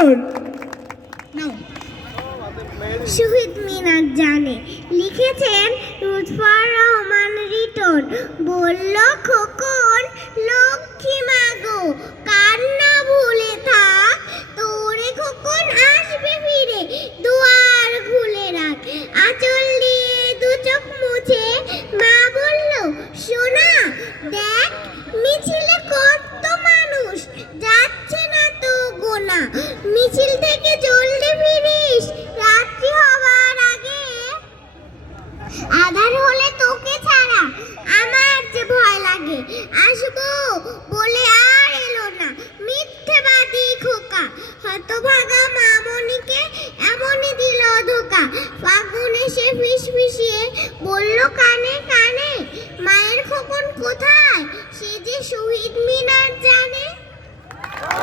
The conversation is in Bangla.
লিটন। নাও। শহীদ মিনার জানে লিখেছেন লুৎফর রহমান রিটন। বলল খোকন লক্ষ্মী মাগো